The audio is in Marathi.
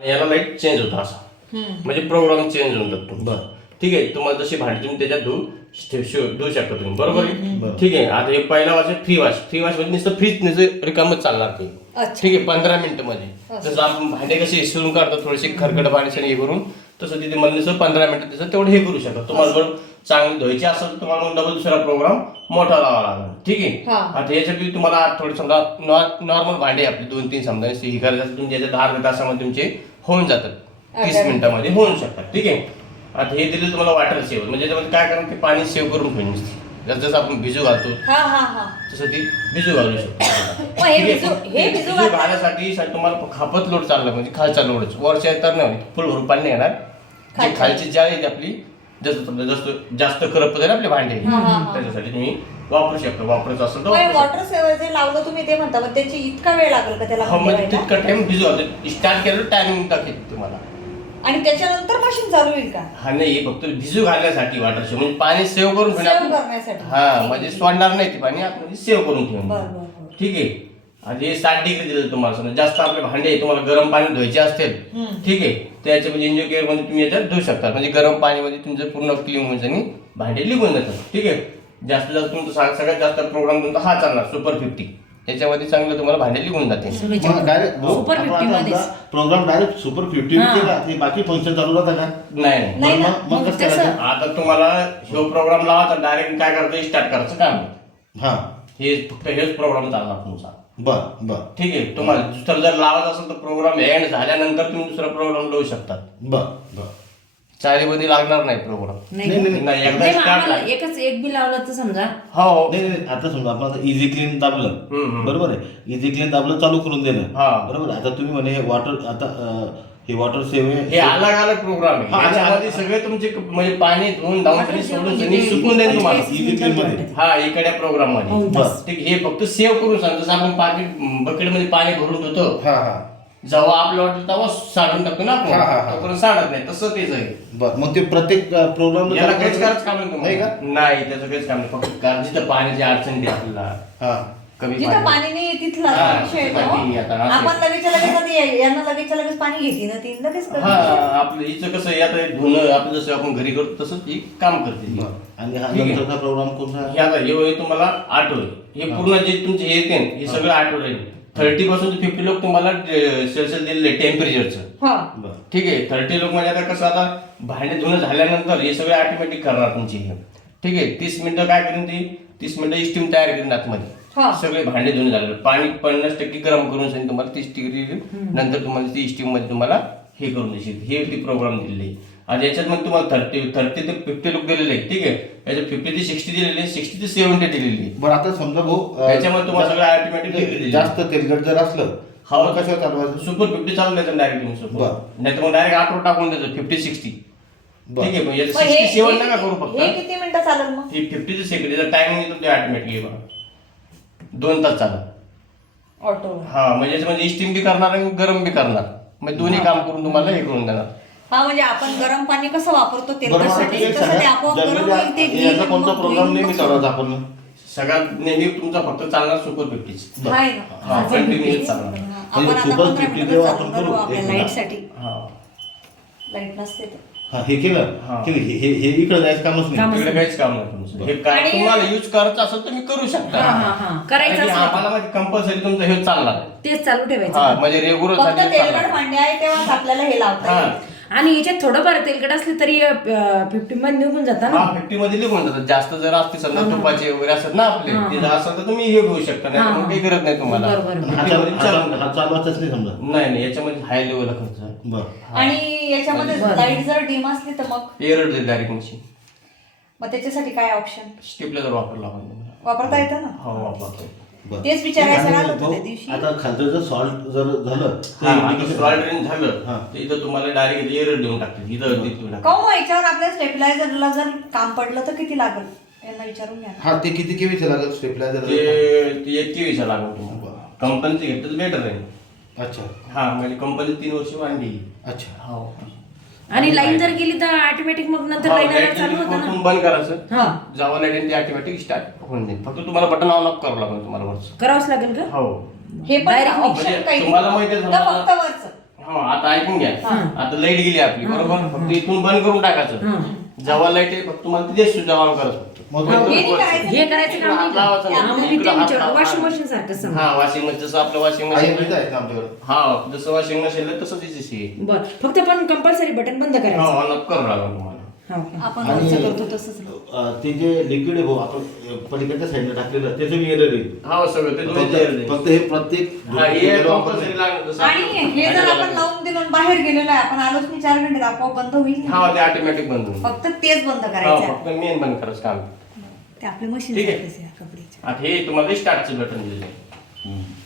याला लाईट चेंज होता असा, म्हणजे प्रोग्राम चेंज होऊन जातो. बरं ठीक आहे. तुम्हाला जशी भांडी तुम्ही त्याच्यात धुवू शकता तुम्ही, बरोबर आहे. ठीक आहे. आता हे पहिला वाश फ्री वॉश म्हणजे नुसतं फ्रीज नुसतं रिकामच चालणार ते. ठीक आहे. 15 मिनिटं मध्ये जसं आपण भांडे कसे शिरून काढतो थोडेसे खरकट पाणी हे करून, तसं तिथे मला नुसतं 15 मिनिटं तसं तेवढं हे करू शकता. तुम्हाला जर चांगली धुवायची असेल तर तुम्हाला मग डबल दुसरा प्रोग्राम मोठा लावा लागेल. ठीक आहे. आता याच्यात तुम्हाला थोडी समजा नॉर्मल भांडे आपले 2-3 समजा ही करायचं तुम्ही याच्यात अर्ध्या तासामध्ये तुमचे होऊन जातात, 30 मिनिटांमध्ये होऊन शकतात. ठीक आहे. आता हे दिलं तुम्हाला वॉटर सेव्ह, म्हणजे त्याच्यामध्ये काय करा ते पाणी सेव्ह करून ठेवून जसं जसं आपण भिजू घालतो तसं ती भिजू घालू शकतो. भिजू घालण्यासाठी तुम्हाला खापत लोड चालला म्हणजे खालचा लोडच, वरच्या तर नाही फुल भरून पाणी नाही येणार. जी खालची जाळी आहे आपली, जसं जसं जास्त करपत आहे ना आपले भांडे, त्याच्यासाठी तुम्ही वापरू शकता. वापरायचं असेल तर वॉटर सेव्हर जे लावलं तुम्ही ते म्हणता, मग त्याची इतका वेळ लागेल का त्याला? म्हणजे तितका टाइम भिजू घालतो. स्टार्ट केलं टायमिंग दाखवेल तुम्हाला, आणि त्याच्यानंतर मशीन चालू होईल का? हा नाही, फक्त भिजू घालण्यासाठी वॉटर सेव्ह म्हणजे पाणी सेव्ह करून करण्यासाठी. हा म्हणजे सोडणार नाही ते पाणी, आपण सेव्ह करून ठेवून. ठीक आहे. आणि हे 60 डिग्री दिलं तुम्हाला. समजा जास्त आपले भांडे तुम्हाला गरम पाणी धुवायचे असतील, ठीक आहे, त्याच्या म्हणजे इंजो केअर मध्ये तुम्ही याच्यात धुवू शकता. म्हणजे गरम पाणीमध्ये तुमचं पूर्ण क्लीन होऊन आणि भांडे निघून जातात. ठीक आहे. जास्तीत जास्त तुमचा सगळ्यात जास्त प्रोग्राम तुमचा हा चालणार सुपर 50. त्याच्यामध्ये चांगलं तुम्हाला भांडे निघून जाते. प्रोग्राम डायरेक्ट सुपर 50 बाकी फंक्शन चालू राहतात का? नाही. मग कसं करायचं? आता तुम्हाला जो प्रोग्राम लावायचा डायरेक्ट काय करायचं, स्टार्ट करायचं काम. हा, हे फक्त हेच प्रोग्राम चालणार तुमचा. बर. ठीक आहे. तुम्हाला दुसरं जर लावायचं असेल तर प्रोग्राम एंड झाल्यानंतर तुम्ही दुसरा प्रोग्राम लावू शकता. बर. चारीमध्ये लागणार नाही प्रोग्राम. नाही एकदा स्टार्ट झाला एकच एक बी लावलं तर समजा. हो. नाही, आता समजा आपण आता इझी क्लीन दाबलं, बरोबर आहे, इझी क्लीन दाबलं चालू करून देणं, बरोबर. आता तुम्ही म्हणे हे वॉटर, आता हे वॉटर सेव्ह हे अलग अलग प्रोग्राम आहे. याच्यामध्ये सगळे तुमचे म्हणजे पाणी धुवून धावून तरी सोडून सुकून देईल तुम्हाला इझी क्लीन मध्ये. हा इकडे प्रोग्राम मध्ये. ठीक. हे फक्त सेव्ह करून सांग. जसं आपण बकेट मध्ये पाणी भरून ठेवतो, जेव्हा आपलं वाटतं तेव्हा साडून टाकतो ना आपण, साडत नाही तसं तेच आहे. बर. मग ते प्रत्येक प्रोग्राम याला काहीच करायचं काम नाही. त्याचं काहीच काम नाही. फक्त जिथं पाण्याची अडचण दे आपल्याला कमी जिथं पाणी नाही तिथला विषय येतो. आपण लगेच यांना लगेच पाणी घेते ना ती लगेच. आपलं हिचं कसं आहे, आता धुणं आपलं जसं आपण घरी करतो तसं ती काम करते. आणि हा नंतरचा प्रोग्राम कोणता? हे आता हे तुम्हाला आठवडे, हे पूर्ण जे तुमचे हे येते हे सगळं आठवडे. 30 पासून 50 लोक तुम्हाला सेल्सिअस दिलेले टेम्परेचरचं. ठीक आहे. 30 लोक म्हणजे आता कसं, आता भांडे धुणं झाल्यानंतर हे सगळे ऑटोमॅटिक करणार तुमची. ठीक आहे. 30 मिनिटं काय करेन ती, 30 मिनिटं स्टीम तयार करेन आतमध्ये. सगळे भांडे धुणे झाले, पाणी 50% गरम करून सांगेन तुम्हाला 30 डिग्री नंतर तुम्हाला ती स्टीम मध्ये तुम्हाला हे करून देशील. हे ती प्रोग्राम दिलेली. आणि याच्यात मग तुम्हाला 30 ते 50 लोक दिलेले. ठीक आहे. याच्यात 50 ते 60 दिलेले, 60 ते 70 दिलेली. बरं. आता समजा भाऊ याच्यामध्ये तुम्हाला सगळं ऑटोमॅटिक जास्त तेलकट जर असलं हवा कशावर चालवायचं? सुपर 50 चालू द्यायचं डायरेक्ट तुम्ही. नाही तर मग डायरेक्ट 8 टाकून द्यायचं 50-60. ठीक आहे. म्हणजे 67 नका करू फक्त. हे किती मिनिटं चालेल मग? हे 50 सेकंड टायमिंग येतो ते ऑटोमॅटिक 2 तास चालत. ऑटो. हा म्हणजे याच्यामध्ये स्टीम बी करणार आणि गरम बी करणार, म्हणजे दोन्ही काम करून तुम्हाला हे करून देणार. हा म्हणजे आपण गरम पाणी कसं वापरतो तेलकटसाठी तसं ते आपोआप गरम होईल ते घेईल. याचा कोणता प्रोग्राम नेहमी चालवायचा आपण? सगळ्यात नेहमी तुमचा फक्त चालणार सुपर 50. आहे ना. कंटिन्यू चालणार. आपण आता सुपर 15 50 मिनिटं जेव्हा चालू आपण करू करू, आपल्या एक लाईटसाठी. हा लाईट नसते तर. हा, हे केलं की हे इकडे जायचं कामच नाही. तिकडे काहीच काम नाही तुमचं. हे काय तुम्हाला यूज करायचं असेल तर मी करू शकता. करायचं आणि आम्हाला म्हणजे कंपल्सरी तुमचं हे चालणार. तेच चालू ठेवायचं. हा म्हणजे रेग्युलर फक्त तेलकट भांडे आहे तेव्हाच आपल्याला हे लावता येईल. आणि याच्यात थोडंफार तेलकट असले तरी 50 मध्ये निघून जातात ना. 50 मध्ये निघून जातात. जास्त जर असते समजा तुपाचे वगैरे असतात ना आपले, ते जर असेल तर तुम्ही हे घेऊ शकता. नाही तर मग काही करत नाही तुम्हाला. हा चालवायचाच नाही समजा. नाही याच्यामध्ये हाय लेवलला खर्च आहे. बरं. आणि याच्यामध्ये लाईट जर डिम असली तर मग एरड देईल डायरेक्ट मशीन. मग त्याच्यासाठी काय ऑप्शन? स्टेपला जर वापरला आपण वापरता येतं ना? हो वापरतो. तेच विचारायचं राहिलं होतं त्या दिवशी. आता खालचं जर सॉल्ट जर झालं सॉल्ट ड्रेन झालं तर इथं तुम्हाला डायरेक्ट एरड देऊन टाकते. इथं देऊन टाकते. का मग याच्यावर आपल्या स्टेबिलायझरला जर काम पडलं तर किती लागेल यांना विचारून घ्या. हा, ते किती केवीचं लागेल स्टेबलायझर? ते 21 लागेल तुम्हाला. कंपनीचं घेतलं बेटर आहे. अच्छा. हा म्हणजे कंपनी 3 वर्ष वाढली. अच्छा. हो. आणि लाईन जर गेली तर ऑटोमॅटिक मग नंतर लाईन चालू होतं ना. बंद करायचं. जेव्हा लाईट ते ऑटोमॅटिक स्टार्ट होऊन जाईल. फक्त तुम्हाला बटन ऑन ऑफ करावं लागेल तुम्हाला वरचं. करावंच लागेल का? हो. हे पण ऑप्शन काही तुम्हाला माहिती आहे फक्त वरचं. हो आता ऐकून घ्या आता लाईट गेली आपली बरोबर फक्त इथून बंद करून टाकायचं जेव्हा लाईट आहे फक्त तुम्हाला तिथे स्विच ऑन करायचं हे करायचं काम नाही लावायचं का? नाही. मी ते इकडं हात विचारलं, लावा. वॉशिंग मशीन सारखं समजा. हा वॉशिंग मशीन जसं आपलं वॉशिंग आई मशीन आहे आमच्याकडे हा जसं वॉशिंग मशीन आहे तसंच इथे बर फक्त पण कंपल्सरी बटन बंद हो करायचं ऑन ऑफ करून लागलं तुम्हाला हो का? आपण आणि वरचं करतो तसंच ते जे लिक्विड आहे भाऊ आपण पलीकडच्या साईडला टाकलेलं त्याचं मी येणार हा सगळं ते दोन्ही तयार झाले. फक्त हे प्रत्येक हा, हे compulsory लागलं जसं आणि आपलं- हे जर आपण लावून दिलं आणि बाहेर गेलेलो आहे आपण आलोच नाही 4 घंटे आपोआप बंद होईल ना. हा ते ऑटोमॅटिक बंद होईल. फक्त तेच बंद हा करायचं फक्त मेन बंद करायचं काम ते आपले मशीन ठीक आहे. कपड्याचे आता हे तुम्हाला स्टार्टचं बटन दिलं